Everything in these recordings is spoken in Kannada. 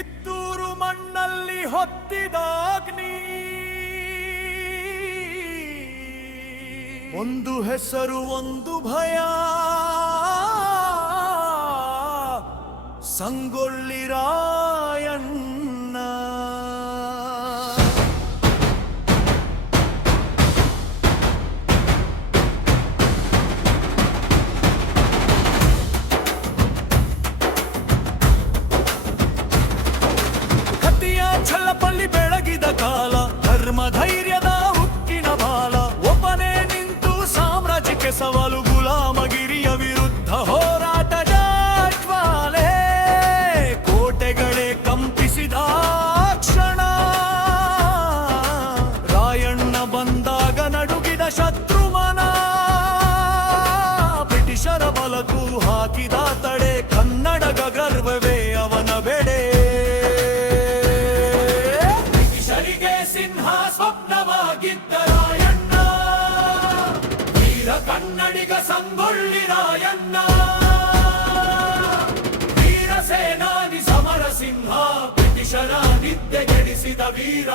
ಕಿತ್ತೂರು ಮಣ್ಣಲ್ಲಿ ಹೊತ್ತಿದಾಗ್ನಿ ಒಂದು ಹೆಸರು ಒಂದು ಭಯ ಸಂಗೊಳ್ಳಿ ರಾಯಣ್ಣ ಛಲಪಲ್ಲಿ ಬೆಳಗಿದ ಕಾಲ ಧರ್ಮ ಧೈರ್ಯದ ಹುಕ್ಕಿನ ಬಾಲ ಒಬ್ಬನೇ ನಿಂತು ಸಾಮ್ರಾಜ್ಯಕ್ಕೆ ಸವಾಲು ಗುಲಾಮಗಿರಿಯ ವಿರುದ್ಧ ಹೋರಾಟದ ಜ್ವಾಲೆ ಕೋಟೆಗಳೇ ಕಂಪಿಸಿದ ಕ್ಷಣ ರಾಯಣ್ಣ ಬಂದಾಗ ನಡುಗಿದ ಶತ್ರುಮನ ಬ್ರಿಟಿಷರ ಬಲಕ್ಕೂ ಹಾಕಿದ ತಡೆ ಕನ್ನಡಗ ಗರ್ವವೇ ಅವನ ಬೆಡೆ ಸ್ವಪ್ನವಾಗಿದ್ದ ರಾಯಣ್ಣ ವೀರ ಕನ್ನಡಿಗ ಸಂಗೊಳ್ಳಿ ರಾಯಣ್ಣ ವೀರ ಸೇನಾನಿ ಸಮರ ಸಿಂಹ ಬ್ರಿಟಿಷರ ನಿದ್ದೆಗೆಡಿಸಿದ ವೀರ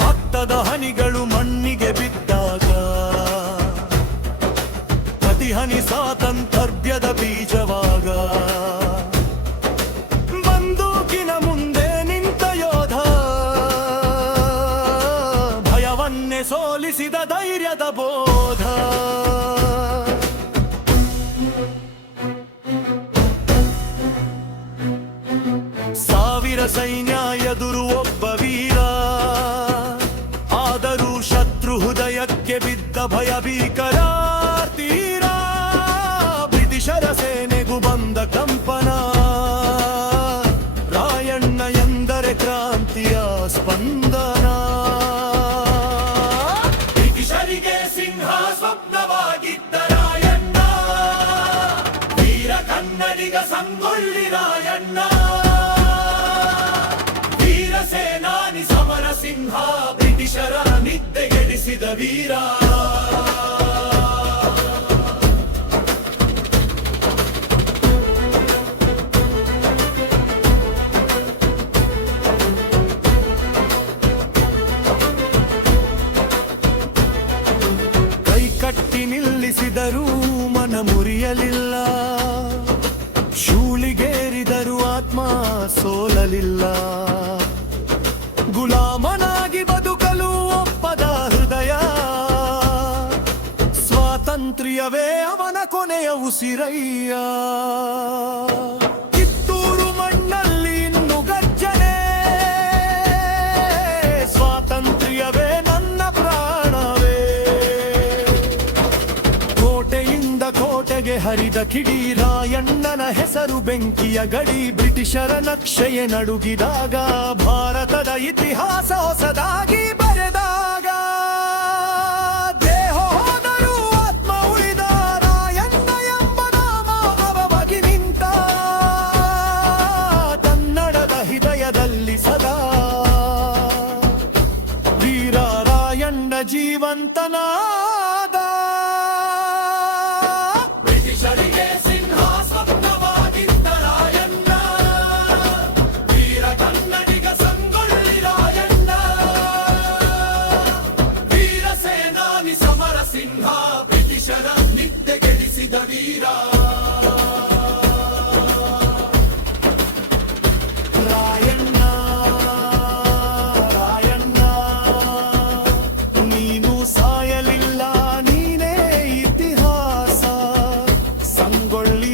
ರಕ್ತದ ಹನಿಗಳು ಮಣ್ಣಿಗೆ ಬಿದ್ದಾಗ ಪ್ರತಿ ಹನಿ ಸ್ವಾತಂತ್ರ್ಯದ ಬೀಜವಾಗ ಸೋಲಿಸಿದ ಧೈರ್ಯದ ಬೋಧ ಸಾವಿರ ಸೈನ್ಯ ಎದುರು ಒಬ್ಬ ವೀರ ಆದರೂ ಶತ್ರು ಹೃದಯಕ್ಕೆ ಬಿದ್ದ ಭಯ ಭೀಕರ ತೀರ ಬ್ರಿಟಿಷರ ಸೇನೆಗೂ ಬಂದ ಕಂಪನ ರಾಯಣ್ಣ ಎಂದರೆ ಕ್ರಾಂತಿಯ ಸ್ಪಂದನ ಸ್ವಪ್ನವಾಗಿದ್ದ ರಾಯಣ್ಣ ವೀರ ಕನ್ನಡಿಗ ಸಂಗೊಳ್ಳಿ ರಾಯಣ್ಣ ವೀರ ಸೇನಾನಿ ಸಮರ ಸಿಂಹ ಬ್ರಿಟಿಷರ ನಿದ್ದೆಗೆಡಿಸಿದ ವೀರ ಕಟ್ಟಿ ನಿಲ್ಲಿಸಿದರೂ ಮನ ಮುರಿಯಲಿಲ್ಲ ಶೂಳಿಗೇರಿದರೂ ಆತ್ಮ ಸೋಲಲಿಲ್ಲ ಗುಲಾಮನಾಗಿ ಬದುಕಲು ಒಪ್ಪದ ಹೃದಯ ಸ್ವಾತಂತ್ರ್ಯವೇ ಅವನ ಕೊನೆಯ ಉಸಿರಯ್ಯ ಕಿತ್ತೂರು ಮಣ್ಣಲ್ಲಿ ಇನ್ನು ಗರ್ಜನೆ ಸ್ವಾತಂತ್ರ್ಯವೇ ಕೋಟೆಗೆ ಹರಿದ ಕಿಡಿ ರಾಯಣ್ಣನ ಹೆಸರು ಬೆಂಕಿಯ ಗಡಿ ಬ್ರಿಟಿಷರ ನಕ್ಷೆಯೇ ನಡುಗಿದಾಗ ಭಾರತದ ಇತಿಹಾಸ ಹೊಸದಾಗಿ ಬರೆದಾಗ ದೇಹ ಹೋದರೂ ಆತ್ಮ ಉಳಿದ ರಾಯಣ್ಣ ಎಂಬ ನಾಮ ಅವವಾಗಿ ನಿಂತ ಕನ್ನಡದ ಹೃದಯದಲ್ಲಿ ಸದಾ ವೀರ ರಾಯಣ್ಣ ಜೀವಂತನಾದ ಸಿಂಹ ಬ್ರಿಟಿಷರ ನಿದ್ದೆಗೆಡಿಸಿದ ವೀರ ರಾಯಣ್ಣ ರಾಯಣ್ಣ ನೀನು ಸಾಯಲಿಲ್ಲ ನೀನೇ ಇತಿಹಾಸ ಸಂಗೊಳ್ಳಿ